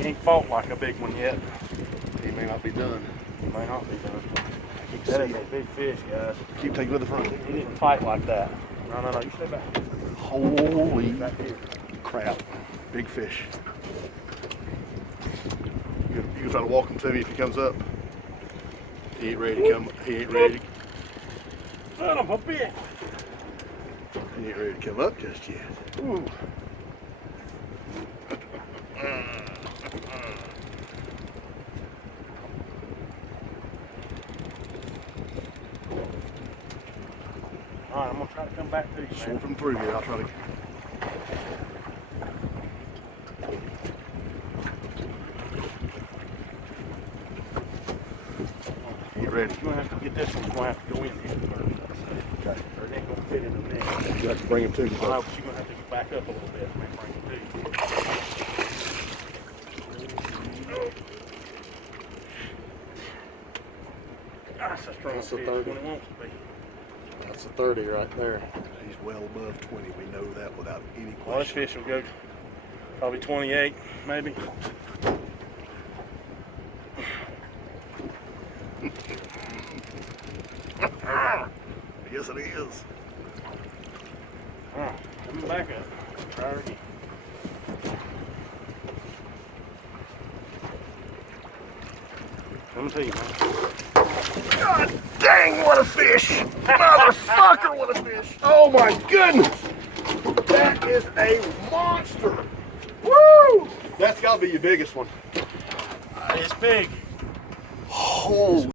He ain't fought like a big one yet. He may not be done. He may not be done. Keep That is seeing. a big fish, guys. Keep taking to the front. He didn't fight like that. No, no, no. You stay back. Holy Back here. crap. Big fish. You can try to walk him to me if he comes up. He ain't ready to come. He ain't ready. Son of a bitch. He ain't ready to come up just yet. Ooh. All right, I'm gonna try to come back to you, man. Swamp him through here. I'll try to. Get ready. You're gonna have to get this one. You're gonna have to go in here first. Okay. Or it ain't gonna fit in the net. You have to bring him to you. All right, but you're gonna have to get back up a little bit and then bring it to you. That's a strong That's a fish 30. when it wants to be. That's a 30 right there. He's well above 20. We know that without any question. Well, this fish will go probably 28, maybe. Yes, it is. All right, coming back up. Try her again. Let me tell you, man. God dang, what a fish! Motherfucker, what a fish! Oh my goodness! That is a monster! Woo! That's gotta be your biggest one. It's big. Holy